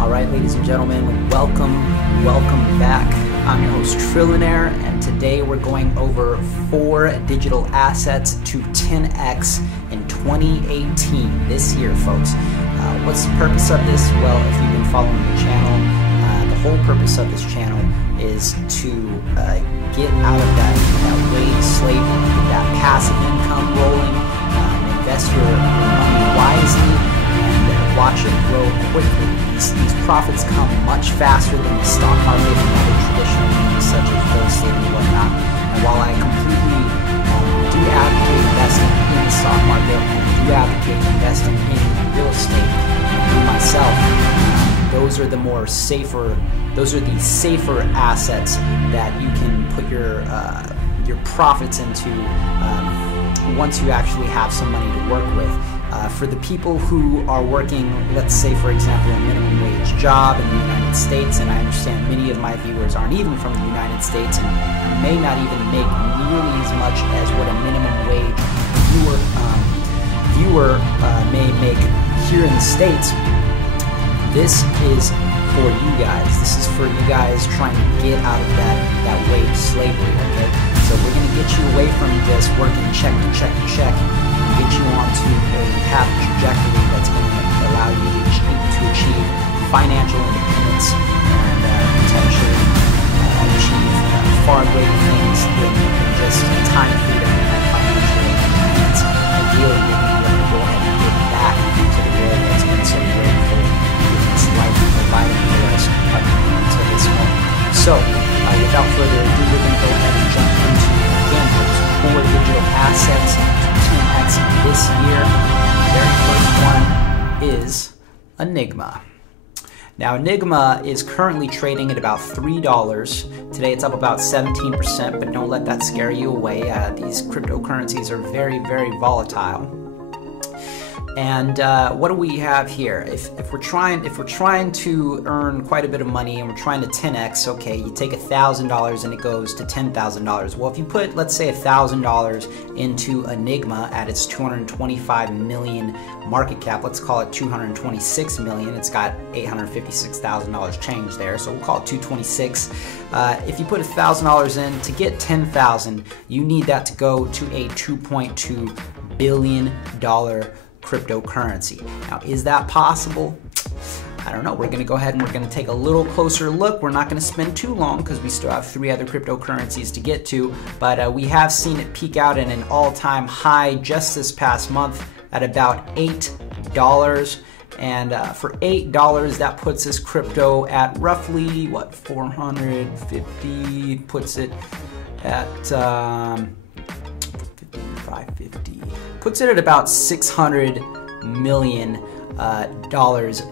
Alright, ladies and gentlemen, welcome back. I'm your host Trillionaire, and today we're going over 4 digital assets to 10x in 2018, this year, folks. What's the purpose of this? Well, if you've been following the channel, the whole purpose of this channel is to get out of that wage slavery, get that passive income rolling, invest your money wisely, and watch it grow quickly. These profits come much faster than the stock market and other traditional means such as real estate and whatnot. And while I completely do advocate investing in the stock market and do advocate investing in real estate, and myself, those are the safer assets that you can put your profits into once you actually have some money to work with. For the people who are working, let's say for example, a minimum wage job in the United States, and I understand many of my viewers aren't even from the United States and may not even make nearly as much as what a minimum wage viewer may make here in the States. This is for you guys. This is for you guys trying to get out of that wage slavery, okay? So we're going to get you away from just working check to check to check and get you onto a path trajectory that's going to allow you to achieve financial independence and potentially achieve far greater things than just time freedom and financial independence. Ideally, you're going to be able to go ahead and give back to the world that's been so grateful with this life provided for us up until this moment. So, without further ado, we're going to go ahead and jump into, again, those 4 digital assets to 10x this year. The very first one is Enigma. Now, Enigma is currently trading at about $3. Today it's up about 17%, but don't let that scare you away. These cryptocurrencies are very, very volatile. And what do we have here? If we're trying to earn quite a bit of money and we're trying to 10x, okay, you take $1,000 and it goes to $10,000. Well, if you put, let's say, $1,000 into Enigma at its 225 million market cap, let's call it 226 million. It's got $856,000 change there, so we'll call it 226. If you put $1,000 in to get 10,000, you need that to go to a $2.2 billion cryptocurrency. Now, is that possible? I don't know. We're going to go ahead and we're going to take a little closer look. We're not going to spend too long because we still have 3 other cryptocurrencies to get to, but we have seen it peak out in an all-time high just this past month at about $8. And for $8, that puts this crypto at roughly, what, 450, puts it at 550, puts it at about $600 million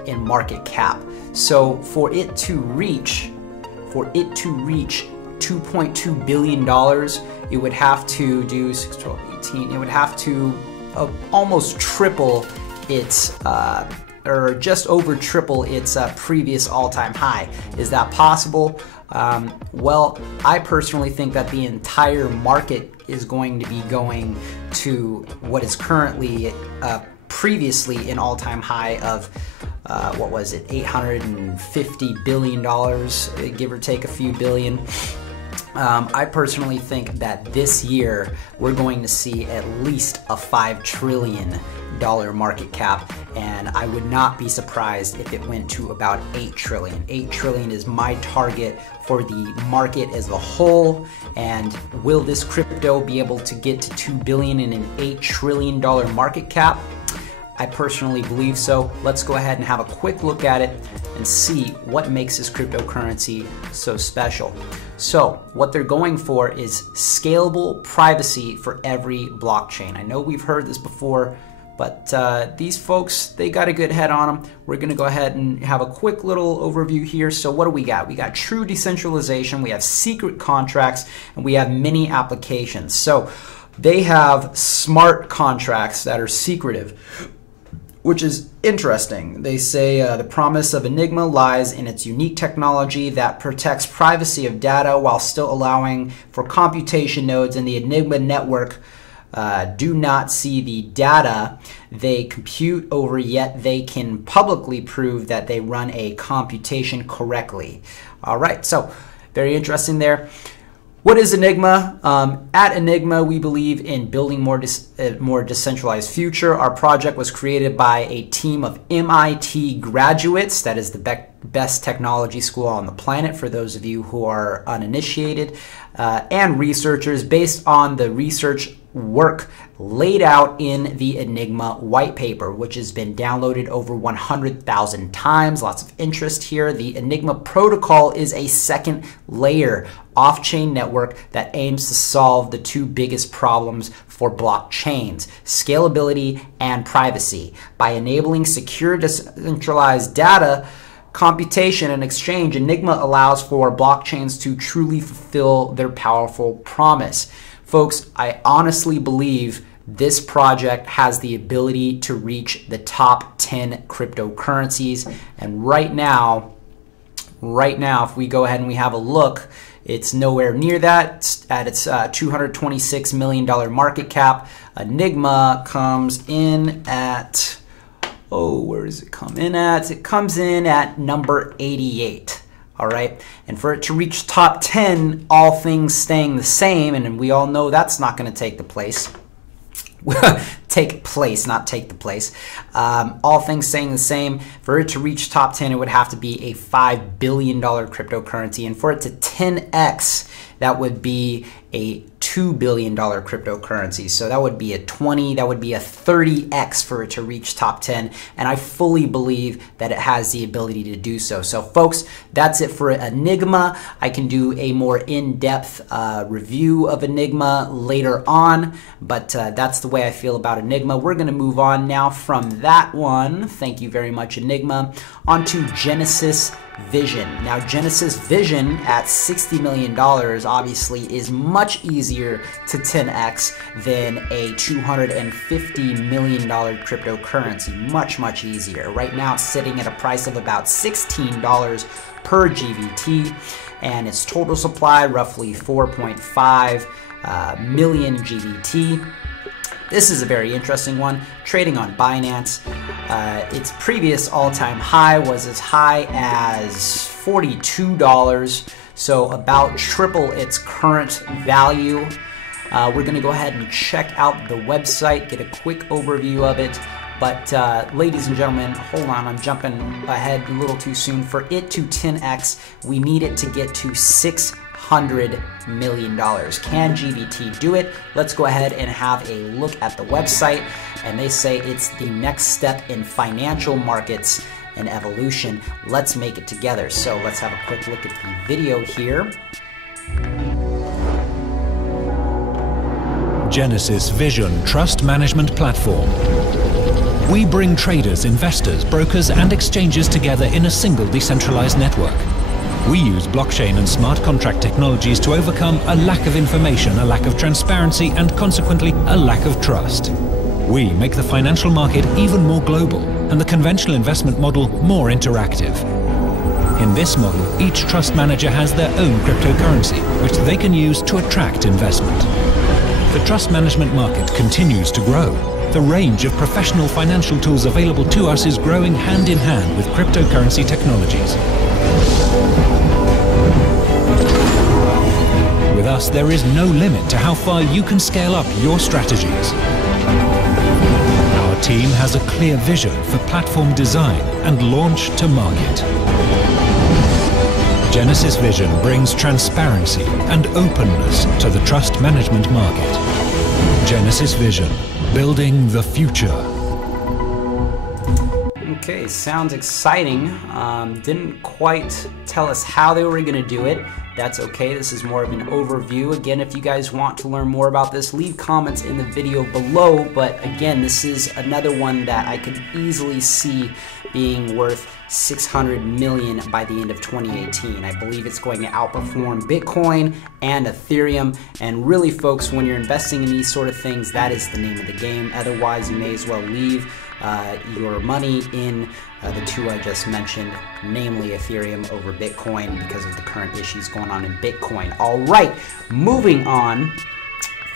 in market cap. So for it to reach $2.2 billion, it would have to do 6, 12, 18. It would have to almost triple its or just over triple its previous all-time high. Is that possible? Well, I personally think that the entire market is going to be going to what is currently previously an all-time high of what was it, $850 billion, give or take a few billion. I personally think that this year we're going to see at least a $5 trillion market cap, and I would not be surprised if it went to about 8 trillion. 8 trillion is my target for the market as a whole. And will this crypto be able to get to 2 billion in an $8 trillion market cap? I personally believe so. Let's go ahead and have a quick look at it and see what makes this cryptocurrency so special. So what they're going for is scalable privacy for every blockchain. I know we've heard this before, but these folks, they got a good head on them. We're going to go ahead and have a quick little overview here. So what do we got? We got true decentralization, we have secret contracts, and we have many applications. So they have smart contracts that are secretive, which is interesting. They say the promise of Enigma lies in its unique technology that protects privacy of data while still allowing for computation nodes in the Enigma network do not see the data they compute over, yet they can publicly prove that they run a computation correctly. All right, so very interesting there. What is Enigma? At Enigma, we believe in building more decentralized future. Our project was created by a team of MIT graduates. That is the best technology school on the planet, for those of you who are uninitiated, and researchers based on the research work laid out in the Enigma white paper, which has been downloaded over 100,000 times. Lots of interest here. The Enigma protocol is a second layer off-chain network that aims to solve the two biggest problems for blockchains: scalability and privacy. By enabling secure decentralized data computation and exchange, Enigma allows for blockchains to truly fulfill their powerful promise. Folks, I honestly believe this project has the ability to reach the top 10 cryptocurrencies. And right now, if we go ahead and we have a look, it's nowhere near that. It's at its $226 million market cap. Enigma comes in at, where does it come in at? It comes in at number 88. All right, and for it to reach top 10, all things staying the same, and we all know that's not going to take the place. Not take the place. All things staying the same, for it to reach top 10, it would have to be a $5 billion cryptocurrency, and for it to 10x, that would be a $2 billion cryptocurrency. So that would be a 20, that would be a 30x for it to reach top 10. And I fully believe that it has the ability to do so. So folks, that's it for Enigma. I can do a more in-depth review of Enigma later on, but that's the way I feel about Enigma. We're gonna move on now from that one. Thank you very much, Enigma. Onto Genesis Vision. Now, Genesis Vision at $60 million obviously is much easier to 10x than a $250 million cryptocurrency. Much easier. Right now, it's sitting at a price of about $16 per GVT, and its total supply roughly 4.5 million GVT. This is a very interesting one, trading on Binance. Its previous all-time high was as high as $42, so about triple its current value. We're gonna go ahead and check out the website, get a quick overview of it. But ladies and gentlemen, hold on, I'm jumping ahead a little too soon. For it to 10x, we need it to get to $600 million. Can GVT do it? Let's go ahead and have a look at the website, and they say it's the next step in financial markets and evolution. Let's make it together. So let's have a quick look at the video here. Genesis Vision Trust Management Platform. We bring traders, investors, brokers, and exchanges together in a single decentralized network. We use blockchain and smart contract technologies to overcome a lack of information, a lack of transparency, and consequently, a lack of trust. We make the financial market even more global and the conventional investment model more interactive. In this model, each trust manager has their own cryptocurrency, which they can use to attract investment. The trust management market continues to grow. The range of professional financial tools available to us is growing hand in hand with cryptocurrency technologies. With us, there is no limit to how far you can scale up your strategies. Our team has a clear vision for platform design and launch to market. Genesis Vision brings transparency and openness to the trust management market. Genesis Vision, building the future. Okay, sounds exciting. Didn't quite tell us how they were going to do it. That's okay. This is more of an overview. Again, if you guys want to learn more about this, leave comments in the video below. But again, this is another one that I could easily see being worth 600 million by the end of 2018. I believe it's going to outperform Bitcoin and Ethereum. And really, folks, when you're investing in these sort of things, that is the name of the game. Otherwise, you may as well leave your money in the two I just mentioned, namely Ethereum over Bitcoin, because of the current issues going on in Bitcoin. All right, moving on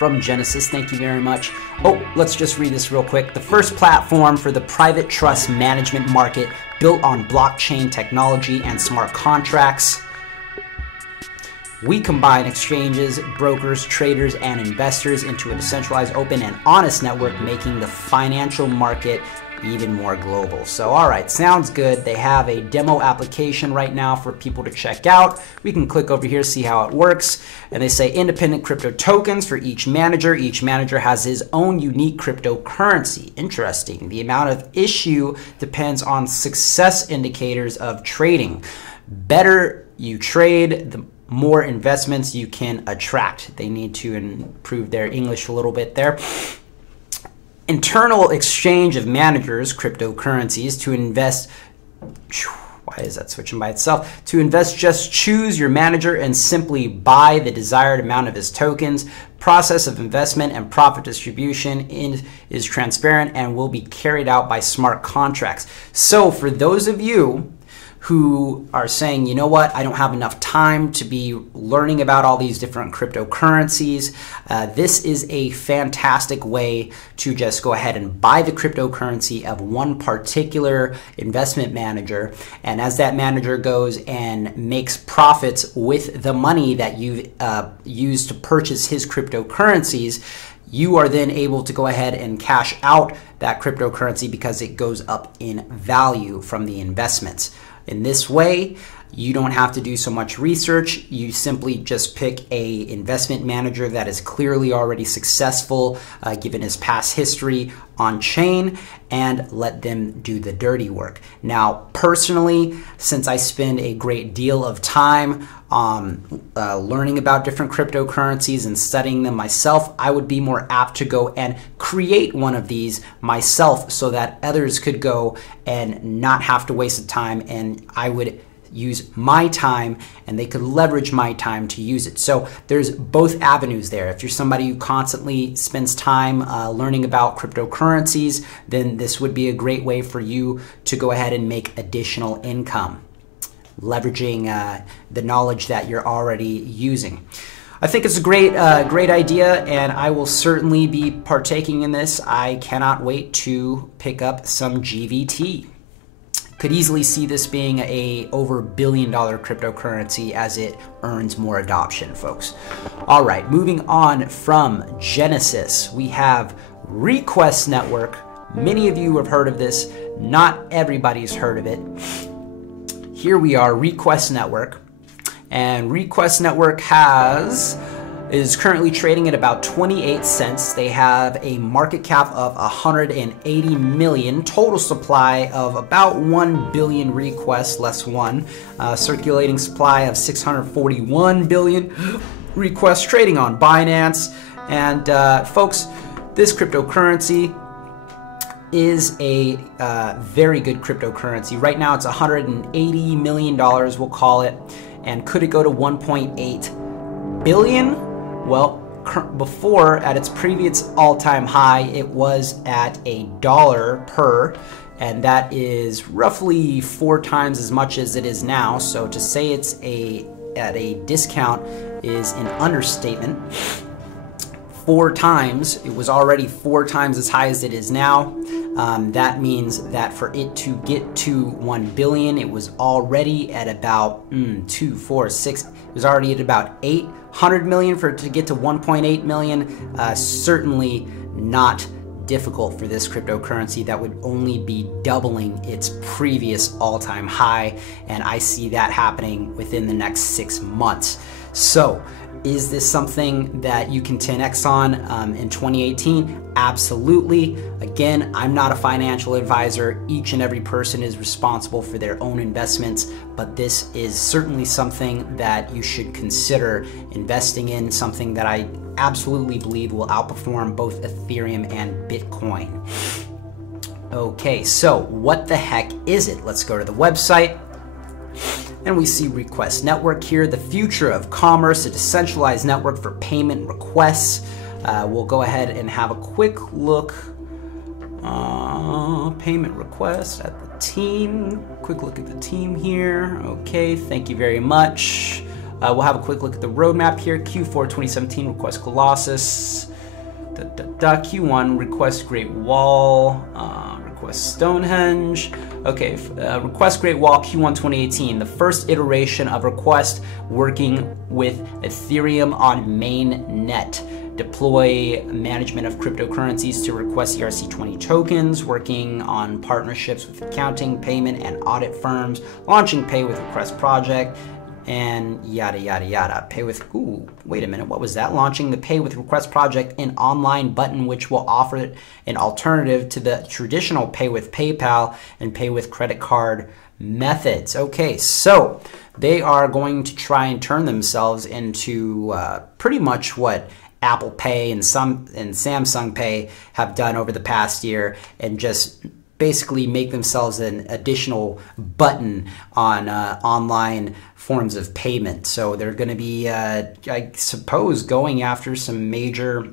from Genesis. Thank you very much. Oh, let's just read this real quick. The first platform for the private trust management market built on blockchain technology and smart contracts. We combine exchanges, brokers, traders, and investors into a decentralized, open, and honest network, making the financial market even more global. So, all right, sounds good. They have a demo application right now for people to check out. We can click over here, see how it works. And they say independent crypto tokens for each manager. Each manager has his own unique cryptocurrency. Interesting. The amount of issue depends on success indicators of trading. Better you trade, the more investments you can attract. They need to improve their English a little bit there. Internal exchange of managers, cryptocurrencies, to invest. Why is that switching by itself? To invest, just choose your manager and simply buy the desired amount of his tokens. Process of investment and profit distribution is transparent and will be carried out by smart contracts. So for those of you who are saying, you know what, I don't have enough time to be learning about all these different cryptocurrencies, this is a fantastic way to just go ahead and buy the cryptocurrency of one particular investment manager. And as that manager goes and makes profits with the money that you've used to purchase his cryptocurrencies, you are then able to go ahead and cash out that cryptocurrency because it goes up in value from the investments. In this way, you don't have to do so much research. You simply just pick a investment manager that is clearly already successful, given his past history on chain, and let them do the dirty work. Now, personally, since I spend a great deal of time learning about different cryptocurrencies and studying them myself, I would be more apt to go and create one of these myself so that others could go and not have to waste the time, and I would use my time and they could leverage my time to use it. So there's both avenues there. If you're somebody who constantly spends time learning about cryptocurrencies, then this would be a great way for you to go ahead and make additional income, leveraging the knowledge that you're already using. I think it's a great idea, and I will certainly be partaking in this. I cannot wait to pick up some GVT. Could easily see this being a over $1 billion cryptocurrency as it earns more adoption, folks. All right, moving on from Genesis, we have Request Network. Many of you have heard of this. Not everybody's heard of it. Here we are, Request Network. And Request Network is currently trading at about 28 cents. They have a market cap of 180 million, total supply of about 1 billion requests, less one, circulating supply of 641 billion requests, trading on Binance. And folks, this cryptocurrency is a very good cryptocurrency. Right now it's $180 million, we'll call it. And could it go to 1.8 billion? Well, before, at its previous all-time high, it was at $1 per, and that is roughly 4 times as much as it is now. So to say it's at a discount is an understatement. 4 times, it was already 4 times as high as it is now. That means that for it to get to 1 billion, it was already at about 2, 4, 6. It was already at about 800 million. For it to get to 1.8 million. Certainly not difficult for this cryptocurrency. That would only be doubling its previous all-time high, and I see that happening within the next 6 months. So, is this something that you can 10x on in 2018? Absolutely. Again, I'm not a financial advisor. Each and every person is responsible for their own investments, but this is certainly something that you should consider investing in, something that I absolutely believe will outperform both Ethereum and Bitcoin. Okay, so what the heck is it? Let's go to the website. And we see Request Network here, the future of commerce, a decentralized network for payment requests. We'll go ahead and have a quick look. Payment request at the team. Quick look at the team here. Okay, thank you very much. We'll have a quick look at the roadmap here. Q4 2017 Request Colossus. Q1 request Great Wall, request Stonehenge. Okay, request Great Wall Q1 2018, the first iteration of request working with Ethereum on mainnet. Deploy management of cryptocurrencies to request ERC20 tokens, working on partnerships with accounting, payment, and audit firms, launching pay with request project, and yada yada yada. Pay with, ooh, wait a minute, what was that? Launching the pay with request project, an online button which will offer an alternative to the traditional pay with PayPal and pay with credit card methods. Okay, so they are going to try and turn themselves into pretty much what Apple Pay and Samsung Pay have done over the past year, and just basically make themselves an additional button on online forms of payment. So they're going to be, I suppose, going after some major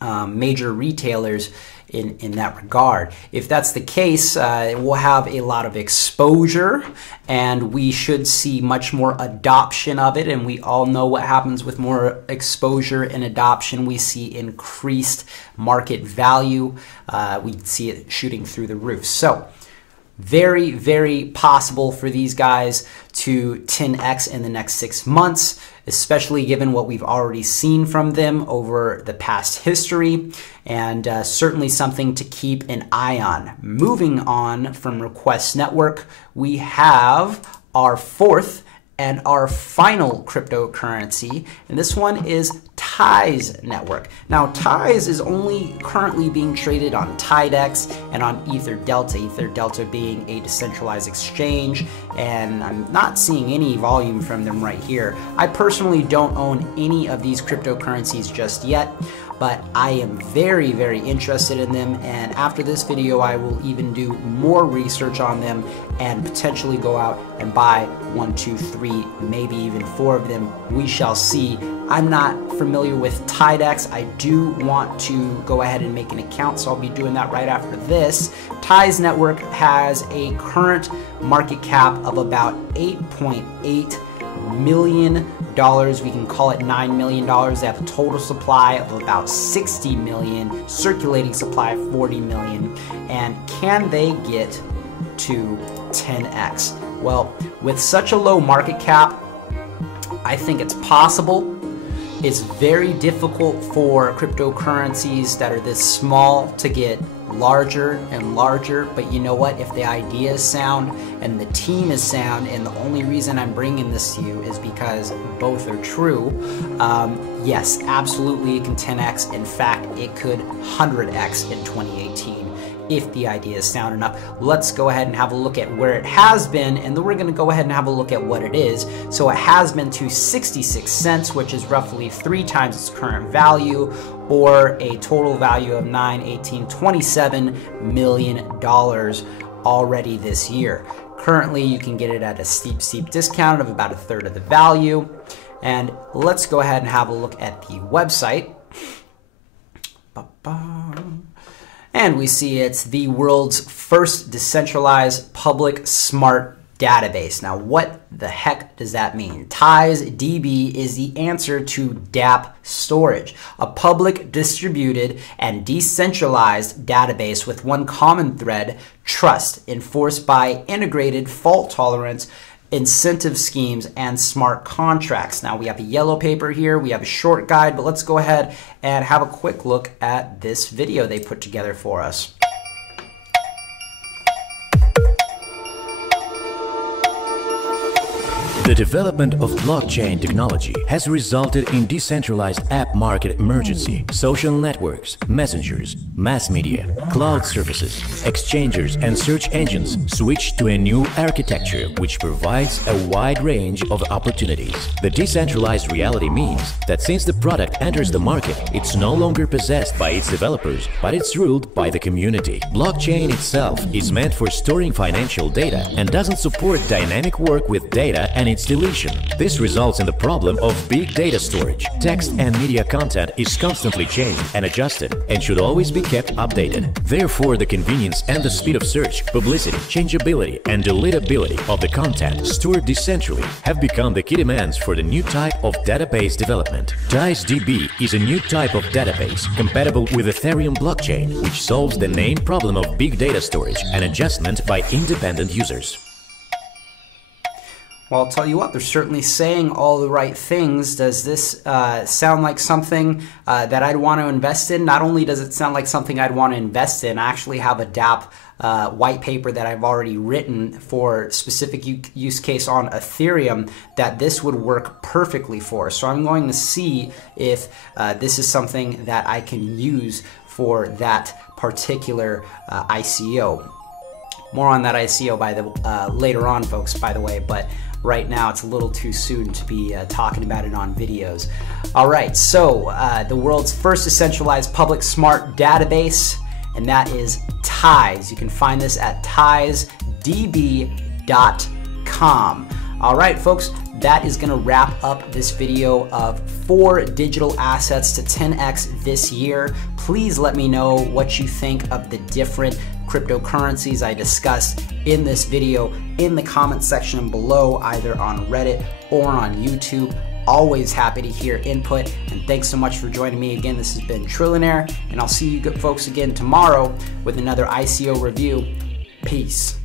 retailers in that regard. If that's the case, we'll have a lot of exposure, and we should see much more adoption of it. And we all know what happens with more exposure and adoption. We see increased market value. We see it shooting through the roof. So very, very possible for these guys to 10x in the next 6 months, especially given what we've already seen from them over the past history, and certainly something to keep an eye on. Moving on from Request Network, we have our fourth and our final cryptocurrency, and this one is Tides Network. Now, Tides is only currently being traded on Tidex and on Ether Delta, Ether Delta being a decentralized exchange, and I'm not seeing any volume from them right here. I personally don't own any of these cryptocurrencies just yet, but I am very, very interested in them, and after this video I will even do more research on them and potentially go out and buy 1, 2, 3, maybe even 4 of them. We shall see. I'm not familiar with Tidex. I do want to go ahead and make an account, so I'll be doing that right after this. Tides Network has a current market cap of about $8.8 million. We can call it $9 million. They have a total supply of about 60 million, circulating supply of 40 million. And can they get to 10x? Well, with such a low market cap, I think it's possible. It's very difficult for cryptocurrencies that are this small to get larger and larger, but you know what? If the idea is sound and the team is sound, and the only reason I'm bringing this to you is because both are true, yes, absolutely it can 10x. In fact, it could 100x in 2018 if the idea is sound enough. Let's go ahead and have a look at where it has been, and then we're going to go ahead and have a look at what it is. So it has been to 66 cents, which is roughly 3 times its current value, or a total value of $27 million already this year. Currently, you can get it at a steep discount of about 1/3 of the value. And let's go ahead and have a look at the website. And we see it's the world's first decentralized public smart database. Now, what the heck does that mean? TiesDB is the answer to dApp storage, a public, distributed, and decentralized database with one common thread: trust, enforced by integrated fault tolerance, incentive schemes, and smart contracts. Now, we have a yellow paper here, we have a short guide, but let's go ahead and have a quick look at this video they put together for us. The development of blockchain technology has resulted in decentralized app market emergency. Social networks, messengers, mass media, cloud services, exchangers, and search engines switch to a new architecture which provides a wide range of opportunities. The decentralized reality means that since the product enters the market, it's no longer possessed by its developers, but it's ruled by the community. Blockchain itself is meant for storing financial data and doesn't support dynamic work with data and its deletion. This results in the problem of big data storage. Text and media content is constantly changed and adjusted and should always be kept updated. Therefore, the convenience and the speed of search, publicity, changeability, and deletability of the content stored decentrally have become the key demands for the new type of database development. DICE-DB is a new type of database compatible with Ethereum blockchain, which solves the main problem of big data storage and adjustment by independent users. Well, I'll tell you what, they're certainly saying all the right things. Does this sound like something that I'd want to invest in? Not only does it sound like something I'd want to invest in, I actually have a DApp white paper that I've already written for specific use case on Ethereum that this would work perfectly for. So I'm going to see if this is something that I can use for that particular ICO. More on that ICO later on, folks, by the way, but right now it's a little too soon to be talking about it on videos. All right, so the world's first decentralized public smart database, and that is TISE. You can find this at tisedb.com. All right, folks, that is gonna wrap up this video of 4 digital assets to 10x this year. Please let me know what you think of the different cryptocurrencies I discussed in this video in the comment section below, either on Reddit or on YouTube. Always happy to hear input, and thanks so much for joining me again. This has been Trillionaire, and I'll see you good folks again tomorrow with another ICO review. Peace.